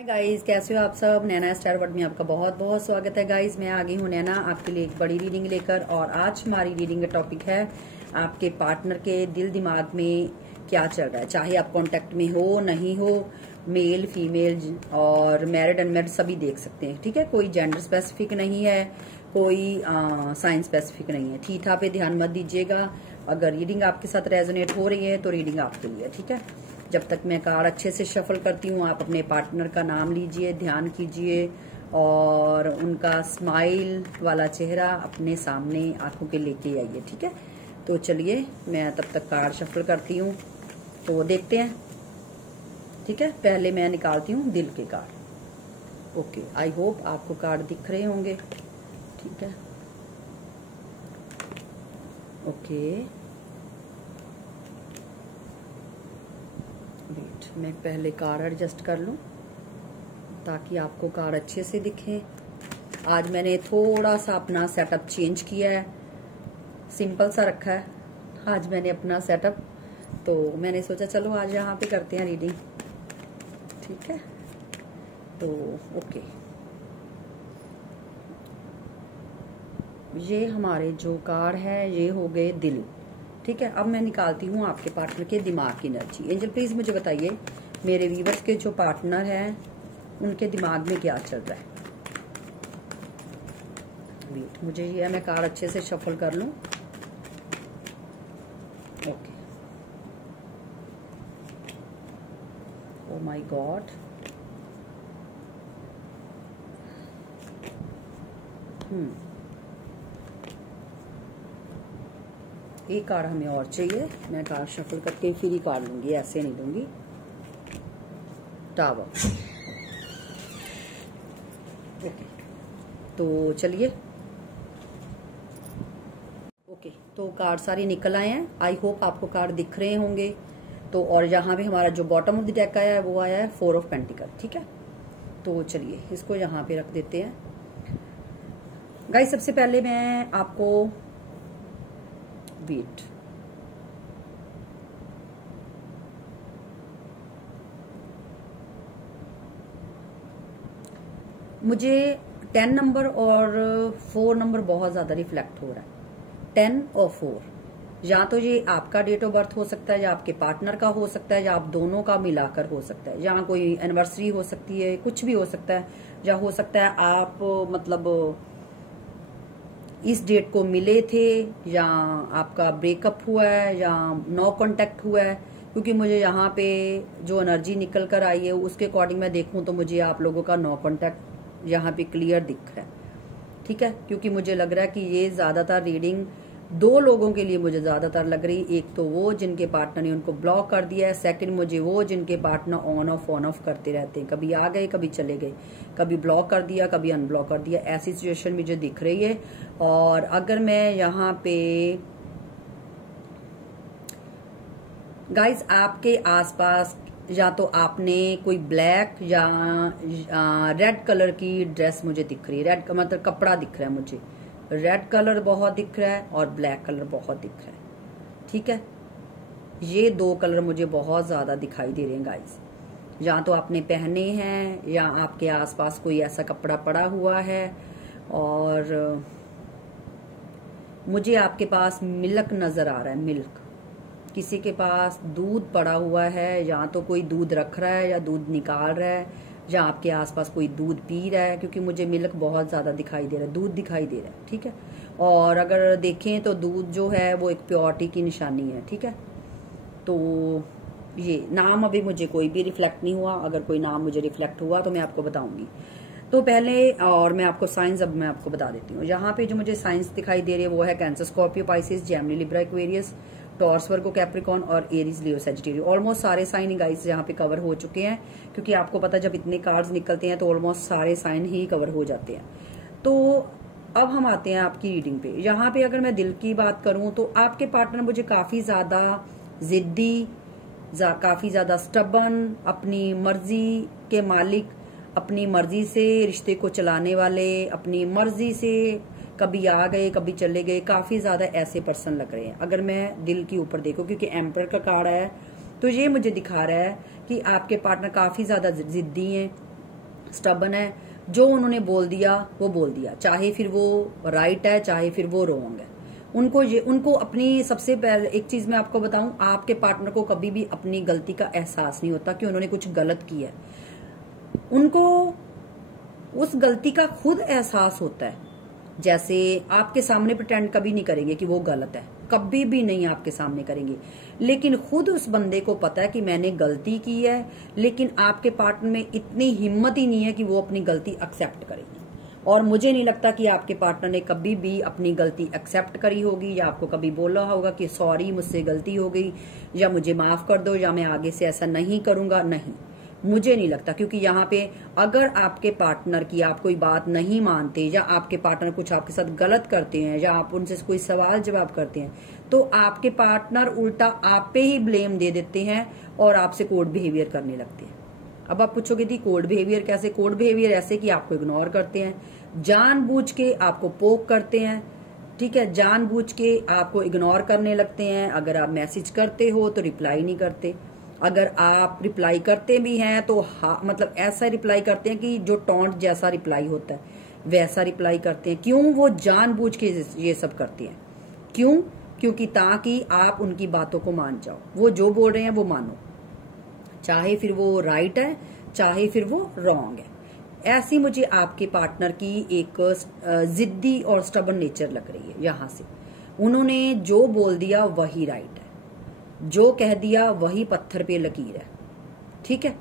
Hi guys, कैसे हो आप सब। नैना स्टार वर्ल्ड में आपका बहुत बहुत स्वागत है। गाइस मैं आ गई हूँ नैना आपके लिए एक बड़ी रीडिंग लेकर। और आज हमारी रीडिंग का टॉपिक है आपके पार्टनर के दिल दिमाग में क्या चल रहा है। चाहे आप कांटेक्ट में हो नहीं हो, मेल फीमेल और मैरिड अनमैरिड सभी देख सकते हैं। ठीक है, कोई जेंडर स्पेसिफिक नहीं है, कोई साइंस स्पेसिफिक नहीं है। थीथा पे ध्यान मत दीजिएगा। अगर रीडिंग आपके साथ रेजोनेट हो रही है तो रीडिंग आपके लिए। ठीक है, जब तक मैं कार्ड अच्छे से शफल करती हूँ आप अपने पार्टनर का नाम लीजिए, ध्यान कीजिए और उनका स्माइल वाला चेहरा अपने सामने आंखों के लेके आइए। ठीक है, तो चलिए मैं तब तक कार्ड शफल करती हूँ तो देखते हैं। ठीक है, पहले मैं निकालती हूँ दिल के कार्ड। ओके, आई होप आपको कार्ड दिख रहे होंगे। ठीक है, ओके वेट, मैं पहले कार्ड एडजस्ट कर लूं ताकि आपको कार्ड अच्छे से दिखे। आज मैंने थोड़ा सा अपना सेटअप चेंज किया है, सिंपल सा रखा है आज मैंने अपना सेटअप। तो मैंने सोचा चलो आज यहाँ पे करते हैं रीडिंग। ठीक है, तो ओके, ये हमारे जो कार्ड है ये हो गए दिल। ठीक है, अब मैं निकालती हूँ आपके पार्टनर के दिमाग की एनर्जी। एंजल प्लीज मुझे बताइए मेरे व्यूवर्स के जो पार्टनर हैं उनके दिमाग में क्या चल रहा है। वेट, मुझे ये मैं कार्ड अच्छे से शफल कर लूं। ओके, ओ माय गॉड, एक कार्ड हमें और चाहिए। मैं कार्ड शफल करके फिर ही कार्ड लूंगी, ऐसे नहीं लूंगी। टावर। ओके, तो चलिए। ओके, तो कार्ड सारे निकल आए हैं। आई होप आपको कार्ड दिख रहे होंगे। तो और यहाँ पे हमारा जो बॉटम ऑफ द डेक आया है वो आया है 4 ऑफ पेंटिकल। ठीक है, तो चलिए इसको यहाँ पे रख देते हैं। गाइस सबसे पहले मैं आपको वेट, मुझे 10 नंबर और 4 नंबर बहुत ज्यादा रिफ्लेक्ट हो रहा है। 10 और 4, या तो ये आपका डेट ऑफ बर्थ हो सकता है या आपके पार्टनर का हो सकता है या आप दोनों का मिलाकर हो सकता है। यहाँ कोई एनिवर्सरी हो सकती है, कुछ भी हो सकता है। या हो सकता है आप मतलब इस डेट को मिले थे या आपका ब्रेकअप हुआ है या नो कांटेक्ट हुआ है। क्योंकि मुझे यहाँ पे जो एनर्जी निकल कर आई है उसके अकॉर्डिंग मैं देखूं तो मुझे आप लोगों का नो कांटेक्ट यहाँ पे क्लियर दिख रहा है। ठीक है, क्योंकि मुझे लग रहा है कि ये ज्यादातर रीडिंग 2 लोगों के लिए मुझे ज्यादातर लग रही। एक तो वो जिनके पार्टनर ने उनको ब्लॉक कर दिया है, सेकंड मुझे वो जिनके पार्टनर ऑन ऑफ करते रहते हैं, कभी आ गए कभी चले गए, कभी ब्लॉक कर दिया कभी अनब्लॉक कर दिया, ऐसी सिचुएशन मुझे दिख रही है। और अगर मैं यहाँ पे गाइस आपके आसपास या तो आपने कोई ब्लैक या रेड कलर की ड्रेस मुझे दिख रही है। रेड का मतलब कपड़ा दिख रहा है मुझे, रेड कलर बहुत दिख रहा है और ब्लैक कलर बहुत दिख रहा है। ठीक है, ये 2 कलर मुझे बहुत ज्यादा दिखाई दे रहे हैं गाइस। या तो आपने पहने हैं या आपके आसपास कोई ऐसा कपड़ा पड़ा हुआ है। और मुझे आपके पास मिल्क नजर आ रहा है, मिल्क। किसी के पास दूध पड़ा हुआ है, या तो कोई दूध रख रहा है या दूध निकाल रहा है या आपके आसपास कोई दूध पी रहा है। क्योंकि मुझे मिल्क बहुत ज्यादा दिखाई दे रहा है, दूध दिखाई दे रहा है। ठीक है, और अगर देखें तो दूध जो है वो एक प्योरिटी की निशानी है। ठीक है, तो ये नाम अभी मुझे कोई भी रिफ्लेक्ट नहीं हुआ। अगर कोई नाम मुझे रिफ्लेक्ट हुआ तो मैं आपको बताऊंगी। तो पहले और मैं आपको साइंस अब मैं आपको बता देती हूँ। यहाँ पे जो मुझे साइंस दिखाई दे रही है वो है Cancer, Scorpio, Pisces, Gemini, Libra, Aquarius, Taurus, Virgo, Capricorn और एरीज, लियो, सजिटेरियो। ऑलमोस्ट सारे साइन गाइस यहाँ पे कवर हो चुके हैं। क्योंकि आपको पता जब इतने कार्ड्स निकलते हैं तो ऑलमोस्ट सारे साइन ही कवर हो जाते हैं। तो अब हम आते हैं आपकी रीडिंग पे। यहाँ पे अगर मैं दिल की बात करूं तो आपके पार्टनर मुझे काफी ज्यादा जिद्दी, काफी ज्यादा स्टबन, अपनी मर्जी के मालिक, अपनी मर्जी से रिश्ते को चलाने वाले, अपनी मर्जी से कभी आ गए कभी चले गए, काफी ज्यादा ऐसे पर्सन लग रहे हैं। अगर मैं दिल के ऊपर देखूं, क्योंकि एम्पर का कार्ड है तो ये मुझे दिखा रहा है कि आपके पार्टनर काफी ज्यादा जिद्दी हैं, स्टबन है, जो उन्होंने बोल दिया वो बोल दिया, चाहे फिर वो राइट है चाहे फिर वो रॉन्ग है। उनको अपनी, सबसे पहले एक चीज मैं आपको बताऊं, आपके पार्टनर को कभी भी अपनी गलती का एहसास नहीं होता कि उन्होंने कुछ गलत किया है। उनको उस गलती का खुद एहसास होता है। जैसे आपके सामने प्रिटेंड कभी नहीं करेंगे कि वो गलत है, कभी भी नहीं आपके सामने करेंगे, लेकिन खुद उस बंदे को पता है कि मैंने गलती की है, लेकिन आपके पार्टनर में इतनी हिम्मत ही नहीं है कि वो अपनी गलती एक्सेप्ट करेंगे। और मुझे नहीं लगता कि आपके पार्टनर ने कभी भी अपनी गलती एक्सेप्ट करी होगी या आपको कभी बोला होगा कि सॉरी मुझसे गलती हो गई या मुझे माफ कर दो या मैं आगे से ऐसा नहीं करूंगा। नहीं, मुझे नहीं लगता, क्योंकि यहाँ पे अगर आपके पार्टनर की आप कोई बात नहीं मानते या आपके पार्टनर कुछ आपके साथ गलत करते हैं या आप उनसे कोई सवाल जवाब करते हैं, तो आपके पार्टनर उल्टा आप पे ही ब्लेम दे देते हैं और आपसे कोड बिहेवियर करने लगते हैं। अब आप पूछोगे दी कोड बिहेवियर कैसे? कोड बिहेवियर ऐसे कि आपको इग्नोर करते हैं, जानबूझ के आपको पोक करते हैं, ठीक है, जानबूझ के आपको इग्नोर करने लगते हैं। अगर आप मैसेज करते हो तो रिप्लाई नहीं करते, अगर आप रिप्लाई करते भी हैं तो मतलब ऐसा रिप्लाई करते हैं कि जो टॉन्ट जैसा रिप्लाई होता है वैसा रिप्लाई करते हैं। क्यों? वो जानबूझ के ये सब करते हैं। क्यों? क्योंकि ताकि आप उनकी बातों को मान जाओ, वो जो बोल रहे हैं वो मानो, चाहे फिर वो राइट है चाहे फिर वो रॉन्ग है। ऐसी मुझे आपके पार्टनर की एक जिद्दी और स्टबन नेचर लग रही है। यहां से उन्होंने जो बोल दिया वही राइट है, जो कह दिया वही पत्थर पे लकीर है, ठीक है,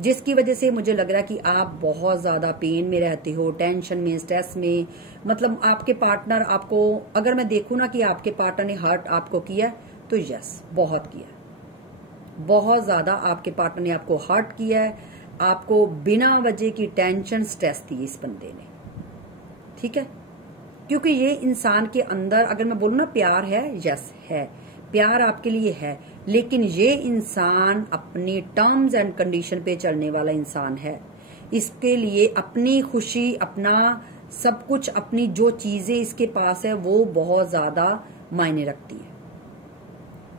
जिसकी वजह से मुझे लग रहा है कि आप बहुत ज्यादा पेन में रहते हो, टेंशन में, स्ट्रेस में। मतलब आपके पार्टनर आपको, अगर मैं देखूं ना कि आपके पार्टनर ने हर्ट आपको किया तो यस, बहुत किया, बहुत ज्यादा आपके पार्टनर ने आपको हर्ट किया है, आपको बिना वजह की टेंशन स्ट्रेस दी इस बंदे ने, ठीक है। क्योंकि ये इंसान के अंदर, अगर मैं बोलूं ना प्यार है, यस है, प्यार आपके लिए है, लेकिन ये इंसान अपनी टर्म्स एंड कंडीशन पे चलने वाला इंसान है। इसके लिए अपनी खुशी, अपना सब कुछ, अपनी जो चीजें इसके पास है वो बहुत ज्यादा मायने रखती है।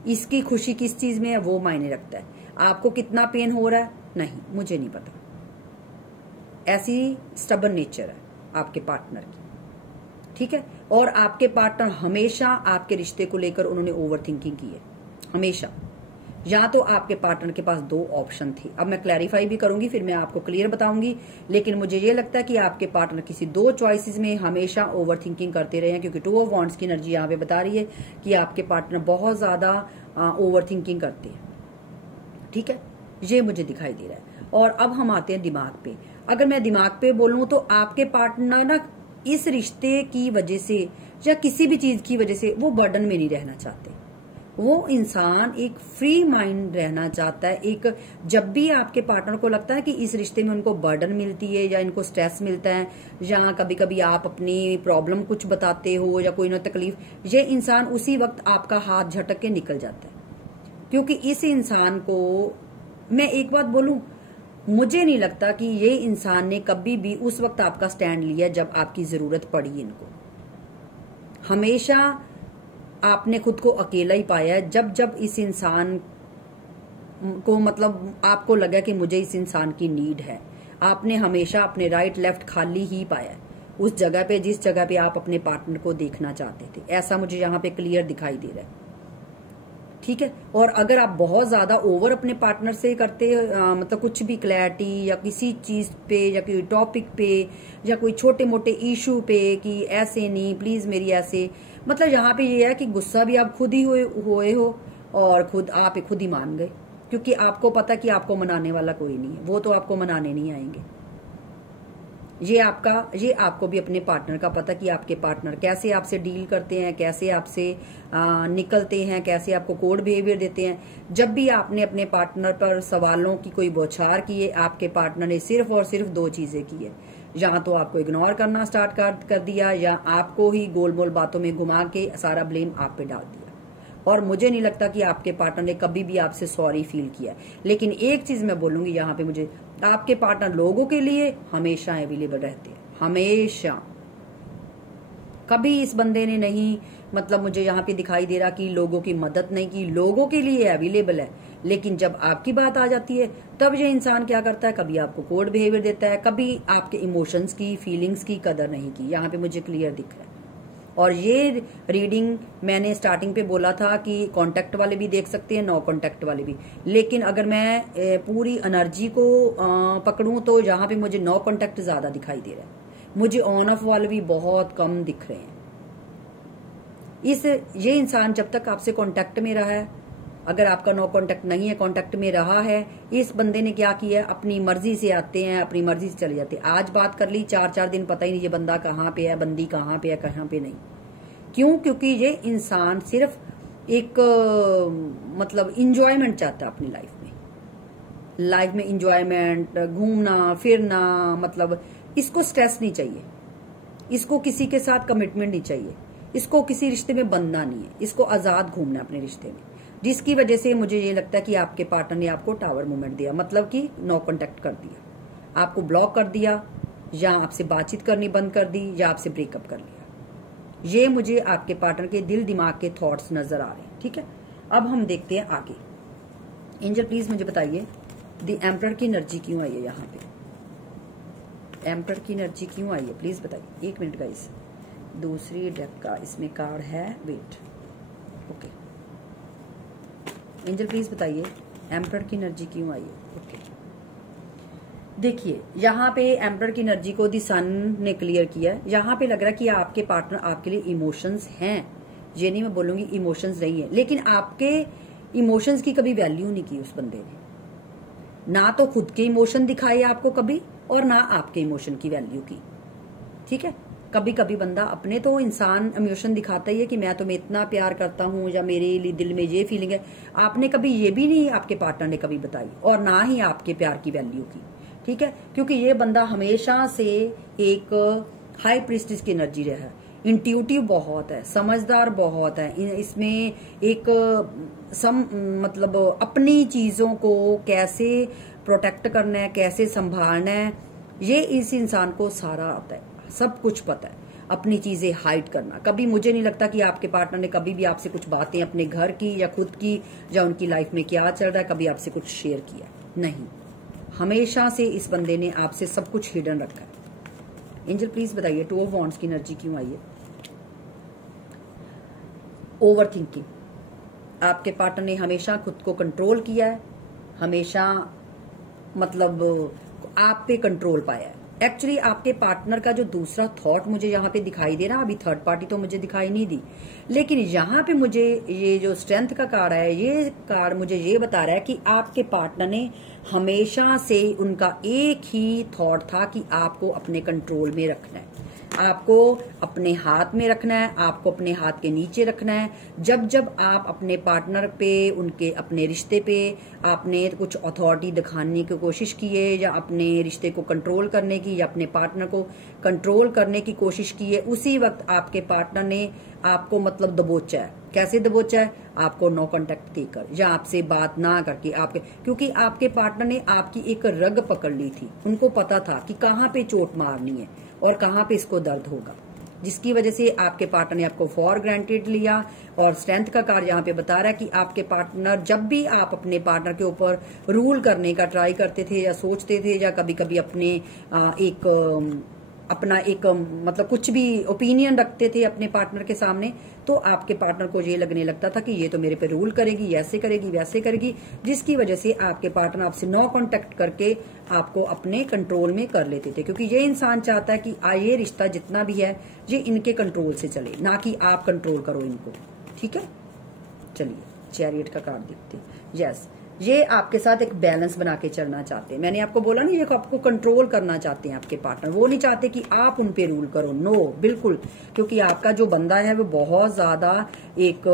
इसकी खुशी किस चीज में है वो मायने रखता है। आपको कितना पेन हो रहा है, नहीं, मुझे नहीं पता। ऐसी स्टबन नेचर है आपके पार्टनर की, ठीक है। और आपके पार्टनर हमेशा आपके रिश्ते को लेकर उन्होंने ओवर थिंकिंग की है, हमेशा। या तो आपके पार्टनर के पास दो ऑप्शन थी, अब मैं क्लैरिफाई भी करूंगी, फिर मैं आपको क्लियर बताऊंगी, लेकिन मुझे ये लगता है कि आपके पार्टनर किसी दो चॉइसेस में हमेशा ओवर थिंकिंग करते रहे हैं, क्योंकि 2 ऑफ वॉन्ड्स की एनर्जी यहाँ पे बता रही है कि आपके पार्टनर बहुत ज्यादा ओवर थिंकिंग करते हैं, ठीक है, ये मुझे दिखाई दे रहा है। और अब हम आते हैं दिमाग पे। अगर मैं दिमाग पे बोलूं तो आपके पार्टनर ना इस रिश्ते की वजह से या किसी भी चीज की वजह से वो बर्डन में नहीं रहना चाहते। वो इंसान एक फ्री माइंड रहना चाहता है। एक, जब भी आपके पार्टनर को लगता है कि इस रिश्ते में उनको बर्डन मिलती है या इनको स्ट्रेस मिलता है या कभी कभी आप अपनी प्रॉब्लम कुछ बताते हो या कोई ना तकलीफ, ये इंसान उसी वक्त आपका हाथ झटक के निकल जाता है। क्योंकि इस इंसान को, मैं एक बात बोलूं, मुझे नहीं लगता कि ये इंसान ने कभी भी उस वक्त आपका स्टैंड लिया जब आपकी जरूरत पड़ी। इनको हमेशा आपने खुद को अकेला ही पाया है। जब जब इस इंसान को, मतलब आपको लगा कि मुझे इस इंसान की नीड है, आपने हमेशा अपने राइट लेफ्ट खाली ही पाया है उस जगह पे जिस जगह पे आप अपने पार्टनर को देखना चाहते थे। ऐसा मुझे यहाँ पे क्लियर दिखाई दे रहा है, ठीक है। और अगर आप बहुत ज्यादा ओवर अपने पार्टनर से करते, मतलब कुछ भी क्लैरिटी या किसी चीज पे या कोई टॉपिक पे या कोई छोटे मोटे इशू पे कि ऐसे नहीं, प्लीज मेरी ऐसे, मतलब यहाँ पे ये है कि गुस्सा भी आप खुद ही हुए हो और आप खुद ही मान गए, क्योंकि आपको पता कि आपको मनाने वाला कोई नहीं है, वो तो आपको मनाने नहीं आएंगे। ये आपको भी अपने पार्टनर का पता कि आपके पार्टनर कैसे आपसे डील करते हैं, कैसे आपसे निकलते हैं, कैसे आपको कोड बिहेवियर देते हैं। जब भी आपने अपने पार्टनर पर सवालों की कोई बौछार की है, आपके पार्टनर ने सिर्फ और सिर्फ 2 चीजें की है, या तो आपको इग्नोर करना स्टार्ट कर दिया या आपको ही गोल मोल बातों में घुमा के सारा ब्लेम आप पे डाल दिया। और मुझे नहीं लगता कि आपके पार्टनर ने कभी भी आपसे सॉरी फील किया। लेकिन एक चीज मैं बोलूंगी यहाँ पे, मुझे आपके पार्टनर लोगों के लिए हमेशा अवेलेबल रहते हैं, हमेशा। कभी इस बंदे ने नहीं, मतलब मुझे यहाँ पे दिखाई दे रहा कि लोगों की मदद नहीं की, लोगों के लिए अवेलेबल है, लेकिन जब आपकी बात आ जाती है तब ये इंसान क्या करता है, कभी आपको कोड बिहेवियर देता है, कभी आपके इमोशंस की, फीलिंग्स की कदर नहीं की। यहाँ पे मुझे क्लियर दिख रहा है। और ये रीडिंग मैंने स्टार्टिंग पे बोला था कि कांटेक्ट वाले भी देख सकते हैं, नो कांटेक्ट वाले भी, लेकिन अगर मैं पूरी एनर्जी को पकड़ूं तो यहाँ पे मुझे नो कांटेक्ट ज्यादा दिखाई दे रहा है, मुझे ऑन ऑफ वाले भी बहुत कम दिख रहे हैं। ये इंसान जब तक आपसे कांटेक्ट में रहा है, अगर आपका नो कांटेक्ट नहीं है, कांटेक्ट में रहा है, इस बंदे ने क्या किया, अपनी मर्जी से आते हैं, अपनी मर्जी से चले जाते हैं। आज बात कर ली, 4-4 दिन पता ही नहीं ये बंदा कहाँ पे है, बंदी कहाँ पे है, कहाँ पे नहीं। क्यों? क्योंकि ये इंसान सिर्फ एक मतलब इंजॉयमेंट चाहता है अपनी लाइफ में इंजॉयमेंट, घूमना फिरना, मतलब इसको स्ट्रेस नहीं चाहिए, इसको किसी के साथ कमिटमेंट नहीं चाहिए, इसको किसी रिश्ते में बंधना नहीं है, इसको आजाद घूमना है अपने रिश्ते में। जिसकी वजह से मुझे ये लगता है कि आपके पार्टनर ने आपको टावर मूवमेंट दिया, मतलब कि नो कांटेक्ट कर दिया, आपको ब्लॉक कर दिया, या आपसे बातचीत करनी बंद कर दी, या आपसे ब्रेकअप कर लिया। ये मुझे आपके पार्टनर के दिल दिमाग के थॉट्स नजर आ रहे हैं। ठीक है, अब हम देखते हैं आगे। एंजल प्लीज मुझे बताइए द एम्परर की एनर्जी क्यों आई है यहाँ पे, एम्परर की एनर्जी क्यों आई है, प्लीज बताइए। 1 मिनट गाइस, दूसरी डेक का इसमें कार्ड है, वेट। ओके एंजल प्लीज बताइए एम्परर की एनर्जी क्यों आई है। ओके देखिए, यहाँ पे एम्परर की एनर्जी को दी सन ने क्लियर किया है। यहाँ पे लग रहा है कि आपके पार्टनर आपके लिए इमोशंस हैं, ये नहीं मैं बोलूंगी इमोशंस नहीं है, लेकिन आपके इमोशंस की कभी वैल्यू नहीं की उस बंदे ने, ना तो खुद के इमोशन दिखाए आपको कभी, और ना आपके इमोशन की वैल्यू की। ठीक है, कभी कभी बंदा अपने तो इंसान इमोशन दिखाता ही है कि मैं तुम्हें इतना प्यार करता हूं, या मेरे लिए दिल में ये फीलिंग है, आपने कभी ये भी नहीं आपके पार्टनर ने कभी बताई, और ना ही आपके प्यार की वैल्यू की। ठीक है, क्योंकि ये बंदा हमेशा से एक हाई प्रीस्टिस की एनर्जी रहा है, इंट्यूटिव बहुत है, समझदार बहुत है, इसमें एक मतलब अपनी चीजों को कैसे प्रोटेक्ट करना है, कैसे संभालना है, ये इस इंसान को सारा आता है, सब कुछ पता है, अपनी चीजें हाइड करना। कभी मुझे नहीं लगता कि आपके पार्टनर ने कभी भी आपसे कुछ बातें अपने घर की या खुद की या उनकी लाइफ में क्या चल रहा है कभी आपसे कुछ शेयर किया, नहीं, हमेशा से इस बंदे ने आपसे सब कुछ हिडन रखा है। एंजल प्लीज बताइए 2 ऑफ वॉन्ड्स की एनर्जी क्यों आई है। ओवर थिंकिंग, आपके पार्टनर ने हमेशा खुद को कंट्रोल किया है, हमेशा मतलब आप पे कंट्रोल पाया है। एक्चुअली आपके पार्टनर का जो दूसरा थॉट मुझे यहाँ पे दिखाई दे रहा, अभी थर्ड पार्टी तो मुझे दिखाई नहीं दी, लेकिन यहाँ पे मुझे ये जो स्ट्रेंथ का कार्ड है, ये कार्ड मुझे ये बता रहा है कि आपके पार्टनर ने हमेशा से उनका एक ही थॉट था कि आपको अपने कंट्रोल में रखना है, आपको अपने हाथ में रखना है, आपको अपने हाथ के नीचे रखना है। जब जब आप अपने पार्टनर पे, उनके अपने रिश्ते पे आपने कुछ अथॉरिटी दिखाने की कोशिश की है, या अपने रिश्ते को कंट्रोल करने की, या अपने पार्टनर को कंट्रोल करने की कोशिश की है, उसी वक्त आपके पार्टनर ने आपको मतलब दबोचा है। कैसे दबोचा है? आपको नो कांटेक्ट देकर, या आपसे बात ना करके, आपके क्योंकि आपके पार्टनर ने आपकी एक रग पकड़ ली थी, उनको पता था कि कहाँ पे चोट मारनी है और कहाँ पे इसको दर्द होगा, जिसकी वजह से आपके पार्टनर ने आपको फॉर ग्रांटेड लिया। और स्ट्रेंथ का कार्ड यहाँ पे बता रहा है कि आपके पार्टनर, जब भी आप अपने पार्टनर के ऊपर रूल करने का ट्राई करते थे या सोचते थे, या कभी कभी अपने अपना एक मतलब कुछ भी ओपिनियन रखते थे अपने पार्टनर के सामने, तो आपके पार्टनर को ये लगने लगता था कि ये तो मेरे पे रूल करेगी, ऐसे करेगी, वैसे करेगी, जिसकी वजह से आपके पार्टनर आपसे नो कांटेक्ट करके आपको अपने कंट्रोल में कर लेते थे। क्योंकि ये इंसान चाहता है कि ये रिश्ता जितना भी है ये इनके कंट्रोल से चले, ना कि आप कंट्रोल करो इनको। ठीक है, चलिए चैरियट का कार्ड देखते हैं। यस, ये आपके साथ एक बैलेंस बना के चलना चाहते हैं। मैंने आपको बोला ना, ये आपको कंट्रोल करना चाहते हैं आपके पार्टनर, वो नहीं चाहते कि आप उन पे रूल करो, नो बिल्कुल। क्योंकि आपका जो बंदा है वो बहुत ज्यादा एक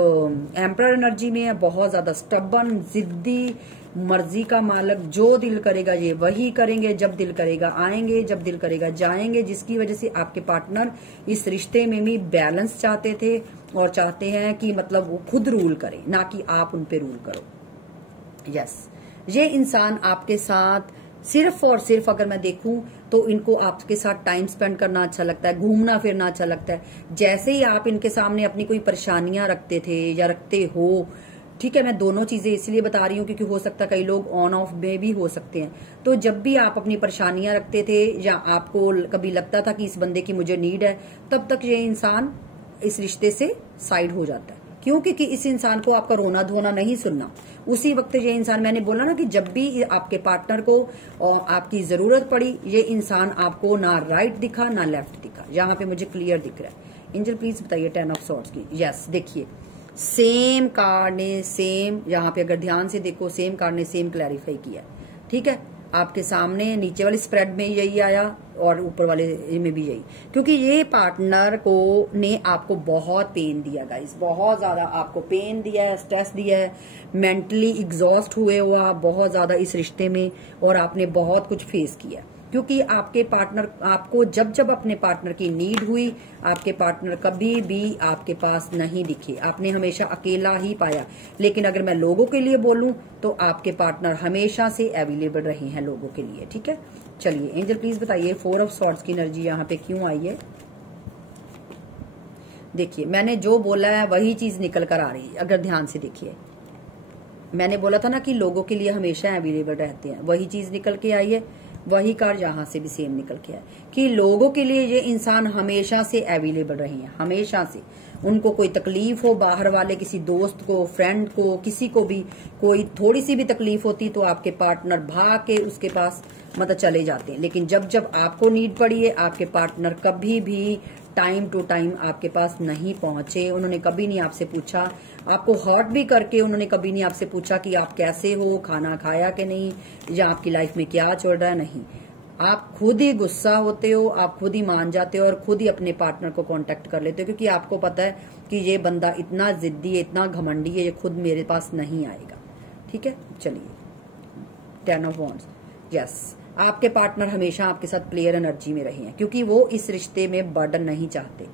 एम्परर एनर्जी में है, बहुत ज्यादा स्टबन, जिद्दी, मर्जी का मालक, जो दिल करेगा ये वही करेंगे, जब दिल करेगा आएंगे, जब दिल करेगा जाएंगे, जिसकी वजह से आपके पार्टनर इस रिश्ते में भी बैलेंस चाहते थे और चाहते हैं कि मतलब वो खुद रूल करें, ना कि आप उन पे रूल करो। यस, ये इंसान आपके साथ सिर्फ और सिर्फ, अगर मैं देखूं तो इनको आपके साथ टाइम स्पेंड करना अच्छा लगता है, घूमना फिरना अच्छा लगता है। जैसे ही आप इनके सामने अपनी कोई परेशानियां रखते थे या रखते हो, ठीक है, मैं दोनों चीजें इसलिए बता रही हूँ क्योंकि हो सकता है कई लोग ऑन ऑफ में भी हो सकते हैं। तो जब भी आप अपनी परेशानियां रखते थे या आपको कभी लगता था कि इस बंदे की मुझे नीड है, तब तक ये इंसान इस रिश्ते से साइड हो जाता है। क्यों? क्योंकि इस इंसान को आपका रोना धोना नहीं सुनना। उसी वक्त ये इंसान, मैंने बोला ना कि जब भी आपके पार्टनर को आपकी जरूरत पड़ी, ये इंसान आपको ना राइट दिखा ना लेफ्ट दिखा। यहाँ पे मुझे क्लियर दिख रहा है। एंजल प्लीज बताइए 10 ऑफ सॉर्ड्स की। यस, देखिए सेम कार्ड ने सेम, यहाँ पे अगर ध्यान से देखो, सेम कार्ड ने सेम क्लैरिफाई किया। ठीक है, आपके सामने नीचे वाली स्प्रेड में यही आया और ऊपर वाले में भी यही, क्योंकि ये पार्टनर को ने आपको बहुत पेन दिया गाइस, बहुत ज्यादा आपको पेन दिया है, स्ट्रेस दिया है, मेंटली एग्जॉस्ट हुए हुआ बहुत ज्यादा इस रिश्ते में, और आपने बहुत कुछ फेस किया। क्योंकि आपके पार्टनर आपको जब जब अपने पार्टनर की नीड हुई, आपके पार्टनर कभी भी आपके पास नहीं दिखे, आपने हमेशा अकेला ही पाया। लेकिन अगर मैं लोगों के लिए बोलूं तो आपके पार्टनर हमेशा से अवेलेबल रहे हैं लोगों के लिए। ठीक है, चलिए एंजल प्लीज बताइए 4 ऑफ सॉर्ड्स की एनर्जी यहाँ पे क्यों आई है। देखिए मैंने जो बोला है वही चीज निकल कर आ रही है। अगर ध्यान से देखिए, मैंने बोला था ना कि लोगों के लिए हमेशा अवेलेबल रहते हैं, वही चीज निकल के आई है। वही कार्ड यहाँ से भी सेम निकल के आया कि लोगों के लिए ये इंसान हमेशा से अवेलेबल रहे हैं, हमेशा से। उनको कोई तकलीफ हो, बाहर वाले किसी दोस्त को, फ्रेंड को, किसी को भी कोई थोड़ी सी भी तकलीफ होती तो आपके पार्टनर भाग के उसके पास मतलब चले जाते हैं। लेकिन जब जब आपको नीड पड़ी है, आपके पार्टनर कभी भी टाइम टू टाइम आपके पास नहीं पहुंचे। उन्होंने कभी नहीं आपसे पूछा, आपको हर्ट भी करके उन्होंने कभी नहीं आपसे पूछा कि आप कैसे हो, खाना खाया कि नहीं, या आपकी लाइफ में क्या चल रहा है। नहीं, आप खुद ही गुस्सा होते हो, आप खुद ही मान जाते हो और खुद ही अपने पार्टनर को कांटेक्ट कर लेते हो, क्योंकि आपको पता है कि ये बंदा इतना जिद्दी है, इतना घमंडी है, ये खुद मेरे पास नहीं आएगा। ठीक है, चलिए 10 ऑफ वॉन्ड्स। यस, आपके पार्टनर हमेशा आपके साथ प्लेयर एनर्जी में रहे हैं, क्योंकि वो इस रिश्ते में बर्डन नहीं चाहते।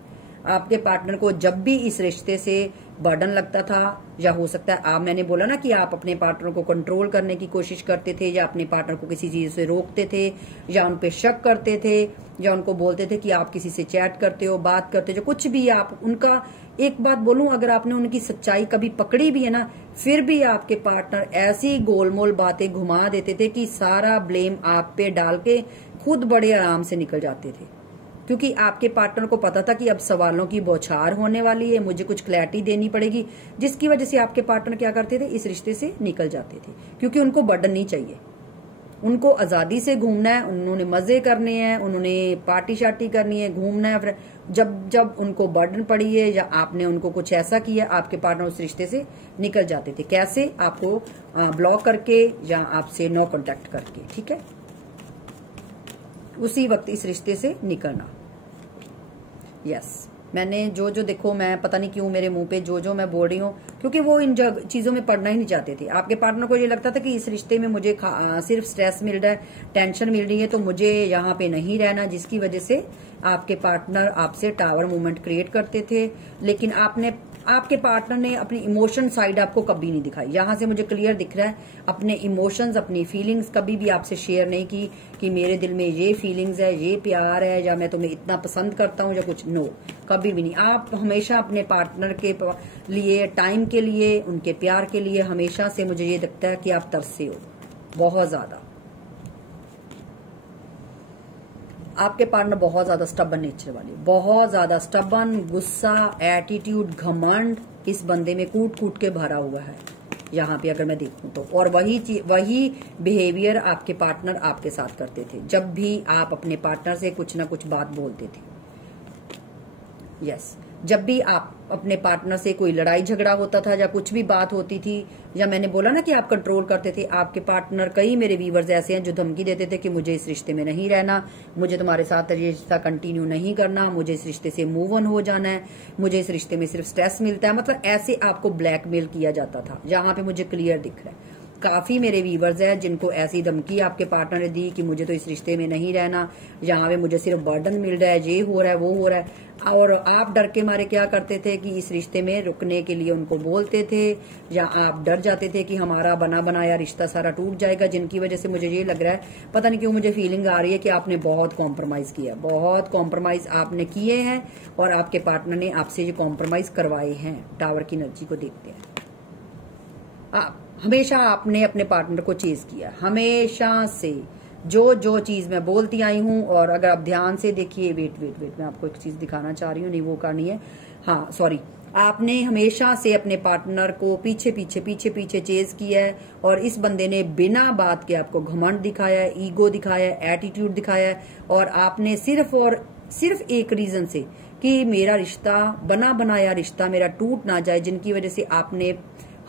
आपके पार्टनर को जब भी इस रिश्ते से बर्डन लगता था, या हो सकता है आप, मैंने बोला ना कि आप अपने पार्टनर को कंट्रोल करने की कोशिश करते थे, या अपने पार्टनर को किसी चीज से रोकते थे, या उन पे शक करते थे, या उनको बोलते थे कि आप किसी से चैट करते हो, बात करते हो, कुछ भी आप उनका। एक बात बोलूं, अगर आपने उनकी सच्चाई कभी पकड़ी भी है ना, फिर भी आपके पार्टनर ऐसी गोलमोल बातें घुमा देते थे कि सारा ब्लेम आप पे डाल के खुद बड़े आराम से निकल जाते थे। क्योंकि आपके पार्टनर को पता था कि अब सवालों की बौछार होने वाली है, मुझे कुछ क्लैरिटी देनी पड़ेगी, जिसकी वजह से आपके पार्टनर क्या करते थे, इस रिश्ते से निकल जाते थे। क्योंकि उनको बर्डन नहीं चाहिए, उनको आजादी से घूमना है, उन्होंने मजे करने हैं, उन्होंने पार्टी शार्टी करनी है, घूमना है। फिर जब जब उनको बर्डन पड़ी है या आपने उनको कुछ ऐसा किया, आपके पार्टनर उस रिश्ते से निकल जाते थे। कैसे? आपको ब्लॉक करके या आपसे नो कांटेक्ट करके। ठीक है, उसी वक्त इस रिश्ते से निकलना। यस, मैंने जो जो देखो, मैं पता नहीं क्यों मेरे मुंह पे जो जो मैं बोल रही हूँ, क्योंकि वो इन चीजों में पढ़ना ही नहीं चाहते थे। आपके पार्टनर को ये लगता था कि इस रिश्ते में मुझे सिर्फ स्ट्रेस मिल रहा है, टेंशन मिल रही है, तो मुझे यहाँ पे नहीं रहना, जिसकी वजह से आपके पार्टनर आपसे टावर मूवमेंट क्रिएट करते थे। लेकिन आपके पार्टनर ने अपनी इमोशन साइड आपको कभी नहीं दिखाई। यहाँ से मुझे क्लियर दिख रहा है, अपने इमोशंस, अपनी फीलिंग्स कभी भी आपसे शेयर नहीं की कि मेरे दिल में ये फीलिंग्स है, ये प्यार है, या मैं तुम्हें इतना पसंद करता हूँ या कुछ। नो, कभी भी नहीं। आप हमेशा अपने पार्टनर के लिए, टाइम के लिए, उनके प्यार के लिए हमेशा से मुझे ये लगता है कि आप तरसे हो बहुत ज्यादा। आपके पार्टनर बहुत ज्यादा स्टबन नेचर वाले, बहुत ज्यादा स्टबन, गुस्सा, एटीट्यूड, घमंड इस बंदे में कूट कूट के भरा हुआ है यहाँ पे अगर मैं देखूं तो। और वही बिहेवियर आपके पार्टनर आपके साथ करते थे जब भी आप अपने पार्टनर से कुछ ना कुछ बात बोलते थे। यस, जब भी आप अपने पार्टनर से कोई लड़ाई झगड़ा होता था या कुछ भी बात होती थी, या मैंने बोला ना कि आप कंट्रोल करते थे, आपके पार्टनर, कई मेरे व्यूवर्स ऐसे हैं जो धमकी देते थे कि मुझे इस रिश्ते में नहीं रहना, मुझे तुम्हारे साथ ये रिश्ता कंटिन्यू नहीं करना, मुझे इस रिश्ते से मूव ऑन हो जाना है, मुझे इस रिश्ते में सिर्फ स्ट्रेस मिलता है। मतलब ऐसे आपको ब्लैकमेल किया जाता था। यहाँ पे मुझे क्लियर दिख रहा है, काफी मेरे व्यूवर्स हैं जिनको ऐसी धमकी आपके पार्टनर ने दी कि मुझे तो इस रिश्ते में नहीं रहना, यहाँ पे मुझे सिर्फ बर्डन मिल रहा है, ये हो रहा है, वो हो रहा है। और आप डर के मारे क्या करते थे कि इस रिश्ते में रुकने के लिए उनको बोलते थे, या आप डर जाते थे कि हमारा बना बनाया रिश्ता सारा टूट जाएगा, जिनकी वजह से मुझे ये लग रहा है, पता नहीं क्यों मुझे फीलिंग आ रही है कि आपने बहुत कॉम्प्रोमाइज किया, बहुत कॉम्प्रोमाइज आपने किए हैं, और आपके पार्टनर ने आपसे ये कॉम्प्रोमाइज करवाए हैं। टावर की एनर्जी को देखते हैं। हमेशा आपने अपने पार्टनर को चेज किया, हमेशा से। जो चीज मैं बोलती आई हूं, और अगर आप ध्यान से देखिए, वेट मैं आपको एक चीज दिखाना चाह रही हूँ, नहीं वो करनी है, हाँ सॉरी, आपने हमेशा से अपने पार्टनर को पीछे चेज किया है, और इस बंदे ने बिना बात के आपको घमंड दिखाया है, ईगो दिखाया है, एटीट्यूड दिखाया है, और आपने सिर्फ एक रीजन से कि मेरा रिश्ता, बना बनाया रिश्ता मेरा टूट ना जाए, जिनकी वजह से आपने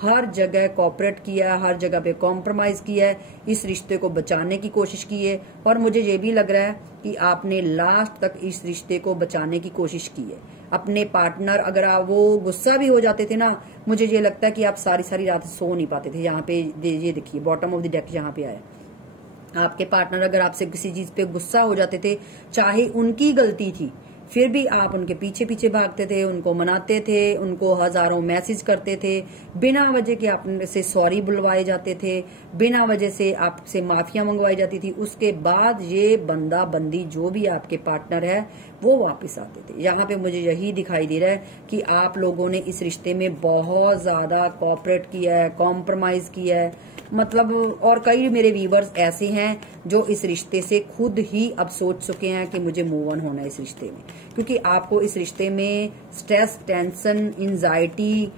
हर जगह कॉपरेट किया, हर जगह पे कॉम्प्रोमाइज किया है, इस रिश्ते को बचाने की कोशिश की है। और मुझे ये भी लग रहा है कि आपने लास्ट तक इस रिश्ते को बचाने की कोशिश की है। अपने पार्टनर, अगर आप वो गुस्सा भी हो जाते थे ना, मुझे ये लगता है कि आप सारी रात सो नहीं पाते थे। यहाँ पे ये देखिए, बॉटम ऑफ द डेक यहाँ पे आया। आपके पार्टनर अगर आपसे किसी चीज पे गुस्सा हो जाते थे, चाहे उनकी गलती थी, फिर भी आप उनके पीछे भागते थे, उनको मनाते थे, उनको हजारों मैसेज करते थे, बिना वजह के आपसे सॉरी बुलवाए जाते थे, बिना वजह से आपसे माफिया मंगवाई जाती थी। उसके बाद ये बंदा बंदी जो भी आपके पार्टनर है वो वापस आते थे। यहाँ पे मुझे यही दिखाई दे रहा है कि आप लोगों ने इस रिश्ते में बहुत ज्यादा कोऑपरेट किया है, कॉम्प्रोमाइज किया है, मतलब। और कई मेरे व्यूवर्स ऐसे हैं जो इस रिश्ते से खुद ही अब सोच चुके हैं कि मुझे मूव ऑन होना है इस रिश्ते में, क्योंकि आपको इस रिश्ते में stress, tension, anxiety,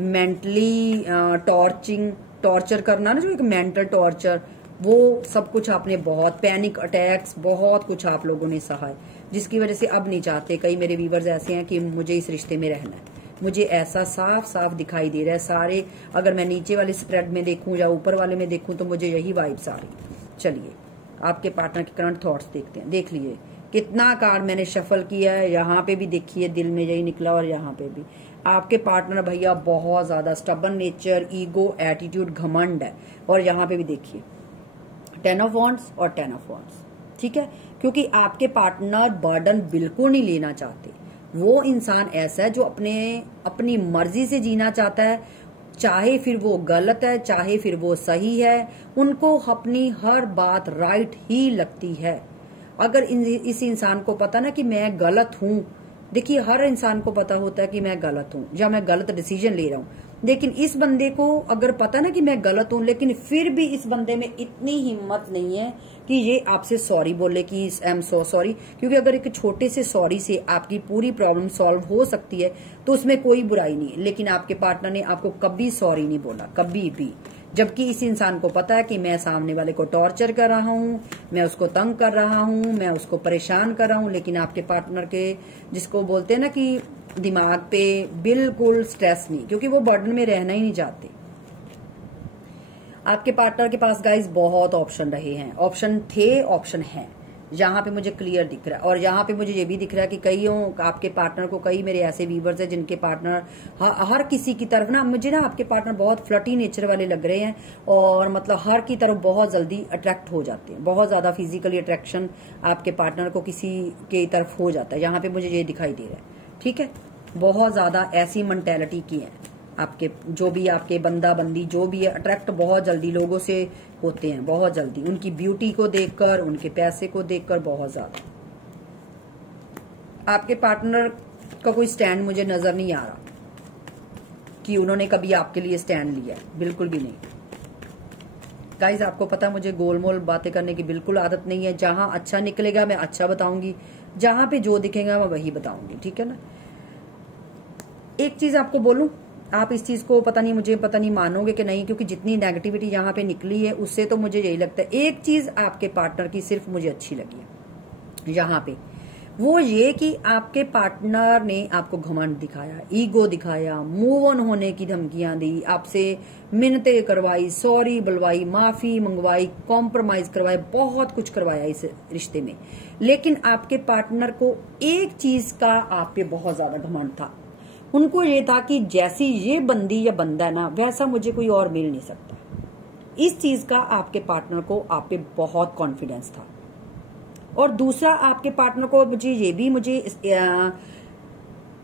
mentally torture करना ना, जो एक मेंटल टॉर्चर, वो सब कुछ आपने बहुत, पैनिक अटैक्स, बहुत कुछ आप लोगों ने सहा है, जिसकी वजह से अब नहीं चाहते। कई मेरे व्यूवर्स ऐसे हैं कि मुझे इस रिश्ते में रहना है, मुझे ऐसा साफ दिखाई दे रहा है। सारे, अगर मैं नीचे वाले स्प्रेड में देखूं या ऊपर वाले में देखूं, तो मुझे यही वाइब्स आ रही। चलिए आपके पार्टनर के करंट थॉट्स देखते हैं। देख लीजिए कितना कार्ड मैंने शफल किया है, यहाँ पे भी देखिए दिल में यही निकला, और यहाँ पे भी आपके पार्टनर भैया बहुत ज्यादा स्टबन नेचर, ईगो, एटीट्यूड, घमंड है। और यहाँ पे भी देखिए 10 ऑफ वॉन्ड्स और 10 ऑफ वॉन्ड्स, ठीक है, क्योंकि आपके पार्टनर बर्डन बिल्कुल नहीं लेना चाहते। वो इंसान ऐसा है जो अपनी मर्जी से जीना चाहता है, चाहे फिर वो गलत है, चाहे फिर वो सही है, उनको अपनी हर बात राइट ही लगती है। अगर इस इंसान को पता ना कि मैं गलत हूं, देखिए हर इंसान को पता होता है कि मैं गलत हूं या मैं गलत डिसीजन ले रहा हूं, लेकिन इस बंदे को अगर पता ना कि मैं गलत हूं, लेकिन फिर भी इस बंदे में इतनी हिम्मत नहीं है कि ये आपसे सॉरी बोले कि आई एम सो सॉरी, क्योंकि अगर एक छोटे से सॉरी से आपकी पूरी प्रॉब्लम सॉल्व हो सकती है तो उसमें कोई बुराई नहीं है। लेकिन आपके पार्टनर ने आपको कभी सॉरी नहीं बोला, कभी भी, जबकि इस इंसान को पता है कि मैं सामने वाले को टॉर्चर कर रहा हूं, मैं उसको तंग कर रहा हूं, मैं उसको परेशान कर रहा हूं। लेकिन आपके पार्टनर के, जिसको बोलते हैं ना कि दिमाग पे बिल्कुल स्ट्रेस नहीं, क्योंकि वो बर्डन में रहना ही नहीं चाहते। आपके पार्टनर के पास गाइस बहुत ऑप्शन रहे हैं, ऑप्शन थे, ऑप्शन है, यहाँ पे मुझे क्लियर दिख रहा है। और यहाँ पे मुझे ये भी दिख रहा है कि कईयों आपके पार्टनर को, कई मेरे ऐसे व्यूवर्स हैं जिनके पार्टनर हर किसी की तरफ ना, मुझे ना आपके पार्टनर बहुत फ्लटी नेचर वाले लग रहे हैं, और मतलब हर की तरफ बहुत जल्दी अट्रैक्ट हो जाते हैं, बहुत ज्यादा फिजिकली अट्रैक्शन आपके पार्टनर को किसी के तरफ हो जाता है। यहाँ पे मुझे ये दिखाई दे रहा है, ठीक है, बहुत ज्यादा ऐसी मेंटेलिटी की है आपके, जो भी आपके बंदा बंदी जो भी है, अट्रैक्ट बहुत जल्दी लोगों से होते हैं, बहुत जल्दी, उनकी ब्यूटी को देखकर, उनके पैसे को देखकर, बहुत ज्यादा। आपके पार्टनर का कोई स्टैंड मुझे नजर नहीं आ रहा कि उन्होंने कभी आपके लिए स्टैंड लिया है, बिल्कुल भी नहीं। गाइज आपको पता, मुझे गोलमोल बातें करने की बिल्कुल आदत नहीं है। जहां अच्छा निकलेगा मैं अच्छा बताऊंगी, जहां पे जो दिखेगा मैं वही बताऊंगी, ठीक है ना। एक चीज आपको बोलूं, आप इस चीज को पता नहीं मानोगे कि नहीं, क्योंकि जितनी नेगेटिविटी यहाँ पे निकली है उससे तो मुझे यही लगता है। एक चीज आपके पार्टनर की सिर्फ मुझे अच्छी लगी है यहाँ पे, वो ये कि आपके पार्टनर ने आपको घमंड दिखाया, ईगो दिखाया, मूव ऑन होने की धमकियां दी, आपसे मिन्नतें करवाई, सॉरी बुलवाई, माफी मंगवाई, कॉम्प्रोमाइज करवाया, बहुत कुछ करवाया इस रिश्ते में। लेकिन आपके पार्टनर को एक चीज का आप पे बहुत ज्यादा घमंड था, उनको ये था कि जैसी ये बंदी या बंदा है ना, वैसा मुझे कोई और मिल नहीं सकता। इस चीज का आपके पार्टनर को आप पे बहुत कॉन्फिडेंस था। और दूसरा, आपके पार्टनर को मुझे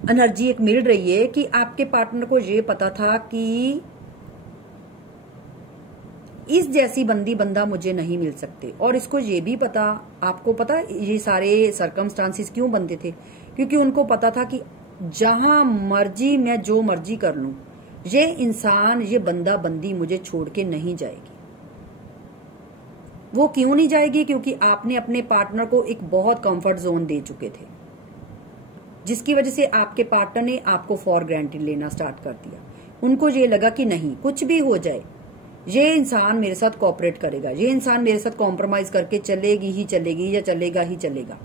एनर्जी एक मिल रही है कि आपके पार्टनर को ये पता था कि इस जैसी बंदी बंदा मुझे नहीं मिल सकते। और इसको ये भी पता, आपको पता ये सारे सर्कमस्टांसिस क्यों बनते थे, क्योंकि उनको पता था कि जहां मर्जी मैं जो मर्जी कर लूं, ये इंसान, ये बंदा बंदी मुझे छोड़ के नहीं जाएगी। वो क्यों नहीं जाएगी? क्योंकि आपने अपने पार्टनर को एक बहुत कंफर्ट जोन दे चुके थे, जिसकी वजह से आपके पार्टनर ने आपको फॉर ग्रांटेड लेना स्टार्ट कर दिया। उनको ये लगा कि नहीं, कुछ भी हो जाए ये इंसान मेरे साथ कोऑपरेट करेगा, ये इंसान मेरे साथ कॉम्प्रोमाइज करके चलेगी ही चलेगी या चलेगा ही चलेगा,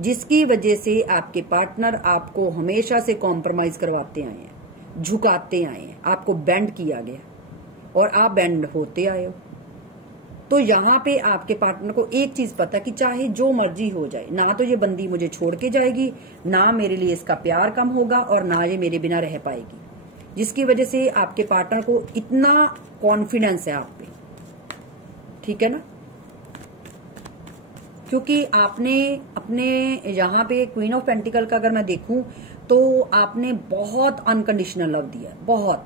जिसकी वजह से आपके पार्टनर आपको हमेशा से कॉम्प्रोमाइज करवाते आए हैं, झुकाते आए हैं, आपको बेंड किया गया और आप बेंड होते आए हो। तो यहाँ पे आपके पार्टनर को एक चीज पता कि चाहे जो मर्जी हो जाए, ना तो ये बंदी मुझे छोड़ के जाएगी, ना मेरे लिए इसका प्यार कम होगा और ना ये मेरे बिना रह पाएगी, जिसकी वजह से आपके पार्टनर को इतना कॉन्फिडेंस है आप पे, ठीक है ना। क्योंकि आपने अपने यहाँ पे क्वीन ऑफ पेंटिकल का अगर मैं देखूं तो आपने बहुत अनकंडीशनल लव दिया, बहुत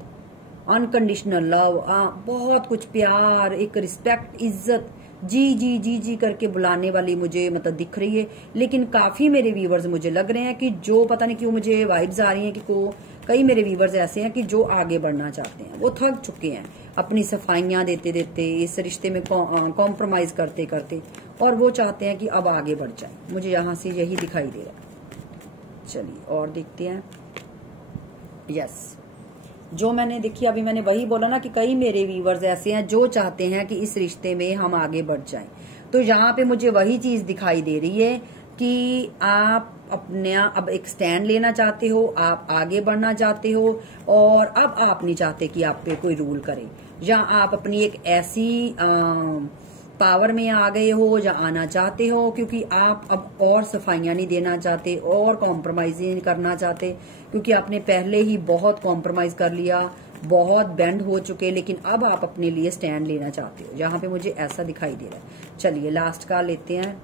अनकंडीशनल लव, बहुत कुछ प्यार, एक रिस्पेक्ट, इज्जत, जी जी जी जी करके बुलाने वाली मुझे मतलब दिख रही है। लेकिन काफी मेरे व्यूवर्स मुझे लग रहे हैं कि जो पता नहीं क्यों मुझे वाइब्स आ रही हैं कि कई मेरे व्यूवर्स ऐसे हैं कि जो आगे बढ़ना चाहते हैं, वो थक चुके हैं अपनी सफाइयां देते देते, इस रिश्ते में कॉम्प्रोमाइज करते करते, और वो चाहते हैं कि अब आगे बढ़ जाए। मुझे यहाँ से यही दिखाई दे रहा है। चलिए और देखते हैं। यस, जो मैंने देखी अभी मैंने वही बोला ना कि कई मेरे व्यूवर्स ऐसे हैं जो चाहते हैं कि इस रिश्ते में हम आगे बढ़ जाएं। तो यहाँ पे मुझे वही चीज दिखाई दे रही है कि आप अपना अब एक स्टैंड लेना चाहते हो, आप आगे बढ़ना चाहते हो, और अब आप नहीं चाहते कि आप पे कोई रूल करे, या आप अपनी एक ऐसी पावर में आ गए हो या आना चाहते हो, क्योंकि आप अब और सफाइयां नहीं देना चाहते और कॉम्प्रोमाइज नहीं करना चाहते, क्योंकि आपने पहले ही बहुत कॉम्प्रोमाइज कर लिया, बहुत बेंड हो चुके, लेकिन अब आप अपने लिए स्टैंड लेना चाहते हो। यहाँ पे मुझे ऐसा दिखाई दे रहा है। चलिए लास्ट का लेते हैं,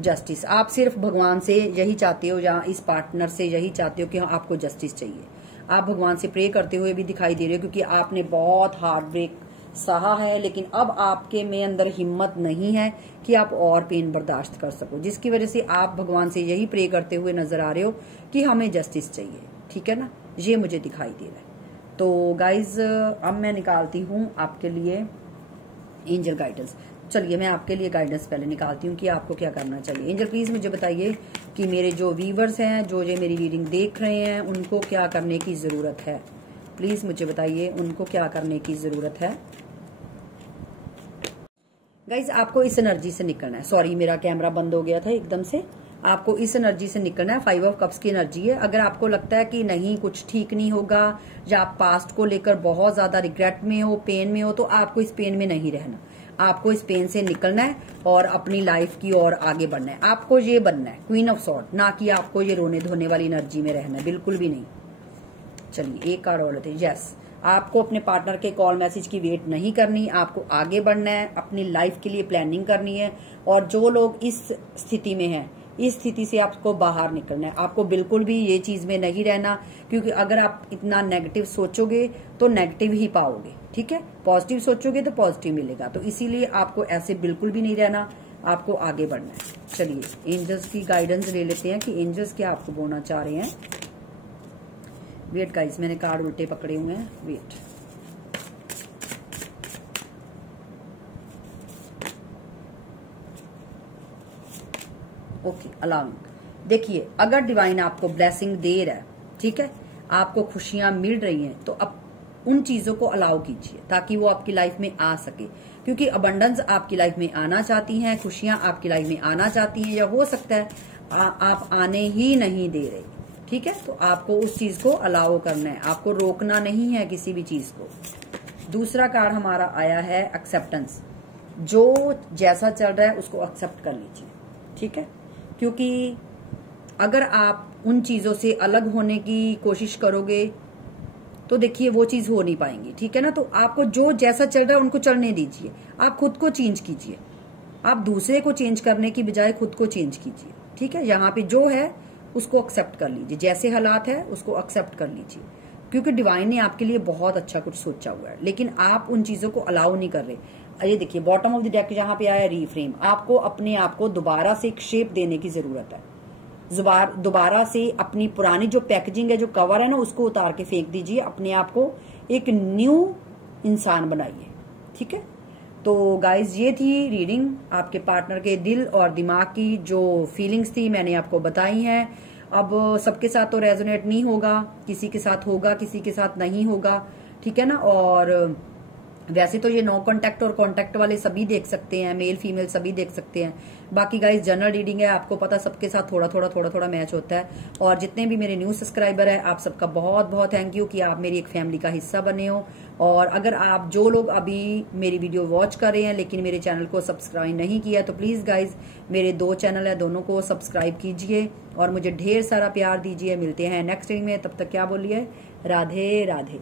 जस्टिस। आप सिर्फ भगवान से यही चाहते हो या इस पार्टनर से यही चाहते हो कि आपको जस्टिस चाहिए। आप भगवान से प्रे करते हुए भी दिखाई दे रहे हो, क्योंकि आपने बहुत हार्ट ब्रेक सहा है, लेकिन अब आपके में अंदर हिम्मत नहीं है कि आप और पेन बर्दाश्त कर सको, जिसकी वजह से आप भगवान से यही प्रे करते हुए नजर आ रहे हो कि हमें जस्टिस चाहिए, ठीक है ना। ये मुझे दिखाई दे रहा है। तो गाइज अब मैं निकालती हूँ आपके लिए एंजल गाइडेंस। चलिए मैं आपके लिए गाइडेंस पहले निकालती हूँ कि आपको क्या करना चाहिए। एंजल प्लीज मुझे बताइए कि मेरे जो व्यूवर्स हैं, जो ये मेरी रीडिंग देख रहे हैं, उनको क्या करने की जरूरत है। प्लीज मुझे बताइए उनको क्या करने की जरूरत है। गाइज आपको इस एनर्जी से निकलना है। सॉरी मेरा कैमरा बंद हो गया था एकदम से। आपको इस एनर्जी से निकलना है। 5 ऑफ कप्स की एनर्जी है। अगर आपको लगता है कि नहीं कुछ ठीक नहीं होगा, या आप पास्ट को लेकर बहुत ज्यादा रिग्रेट में हो, पेन में हो, तो आपको इस पेन में नहीं रहना। आपको इस पेन से निकलना है और अपनी लाइफ की ओर आगे बढ़ना है। आपको ये बनना है क्वीन ऑफ सॉर्ड, ना कि आपको ये रोने धोने वाली एनर्जी में रहना है, बिल्कुल भी नहीं। चलिए एक कार्ड और लेते हैं। यस, आपको अपने पार्टनर के कॉल मैसेज की वेट नहीं करनी, आपको आगे बढ़ना है, अपनी लाइफ के लिए प्लानिंग करनी है। और जो लोग इस स्थिति में हैं, इस स्थिति से आपको बाहर निकलना है। आपको बिल्कुल भी ये चीज में नहीं रहना, क्योंकि अगर आप इतना नेगेटिव सोचोगे तो नेगेटिव ही पाओगे, ठीक है। पॉजिटिव सोचोगे तो पॉजिटिव मिलेगा। तो इसीलिए आपको ऐसे बिल्कुल भी नहीं रहना, आपको आगे बढ़ना है। चलिए एंजल्स की गाइडेंस ले लेते हैं कि एंजल्स क्या आपको बोलना चाह रहे हैं। वेट गाइस, मैंने कार्ड उल्टे पकड़े हुए हैं, वेट। Okay, allowing. देखिए अगर डिवाइन आपको ब्लेसिंग दे रहा है, ठीक है, आपको खुशियां मिल रही हैं, तो अब उन चीजों को अलाउ कीजिए ताकि वो आपकी लाइफ में आ सके। क्योंकि अबंडेंस आपकी लाइफ में आना चाहती हैं, खुशियां आपकी लाइफ में आना चाहती हैं, या हो सकता है आप आने ही नहीं दे रहे, ठीक है। तो आपको उस चीज को अलाउ करना है, आपको रोकना नहीं है किसी भी चीज को। दूसरा कार्ड हमारा आया है एक्सेप्टेंस। जो जैसा चल रहा है उसको एक्सेप्ट कर लीजिए, ठीक है। क्योंकि अगर आप उन चीजों से अलग होने की कोशिश करोगे तो देखिए वो चीज हो नहीं पाएंगी, ठीक है ना। तो आपको जो जैसा चल रहा है उनको चलने दीजिए, आप खुद को चेंज कीजिए। आप दूसरे को चेंज करने की बजाय खुद को चेंज कीजिए, ठीक है। यहाँ पे जो है उसको एक्सेप्ट कर लीजिए, जैसे हालात है उसको एक्सेप्ट कर लीजिए। क्योंकि डिवाइन ने आपके लिए बहुत अच्छा कुछ सोचा हुआ है, लेकिन आप उन चीजों को अलाउ नहीं कर रहे। ये देखिए बॉटम ऑफ द डेक जहां पे आया रीफ्रेम। आपको अपने आप को दोबारा से एक शेप देने की जरूरत है। दोबारा से अपनी पुरानी जो पैकेजिंग है, जो कवर है ना, उसको उतार के फेंक दीजिए। अपने आप को एक न्यू इंसान बनाइए। ठीक है, तो गाइज ये थी रीडिंग। आपके पार्टनर के दिल और दिमाग की जो फीलिंग्स थी मैंने आपको बताई हैं। अब सबके साथ तो रेजोनेट नहीं होगा, किसी के साथ होगा, किसी के साथ नहीं होगा। ठीक है ना। और वैसे तो ये नो कांटेक्ट और कांटेक्ट वाले सभी देख सकते हैं, मेल फीमेल सभी देख सकते हैं। बाकी गाइस जनरल रीडिंग है, आपको पता सबके साथ थोड़ा थोड़ा मैच होता है। और जितने भी मेरे न्यू सब्सक्राइबर है, आप सबका बहुत बहुत थैंक यू कि आप मेरी एक फैमिली का हिस्सा बने हो। और अगर आप जो लोग अभी मेरी वीडियो वॉच कर रहे हैं लेकिन मेरे चैनल को सब्सक्राइब नहीं किया, तो प्लीज गाइज मेरे 2 चैनल है, दोनों को सब्सक्राइब कीजिए और मुझे ढेर सारा प्यार दीजिए। मिलते हैं नेक्स्ट रीडिंग में, तब तक क्या बोलिए, राधे राधे।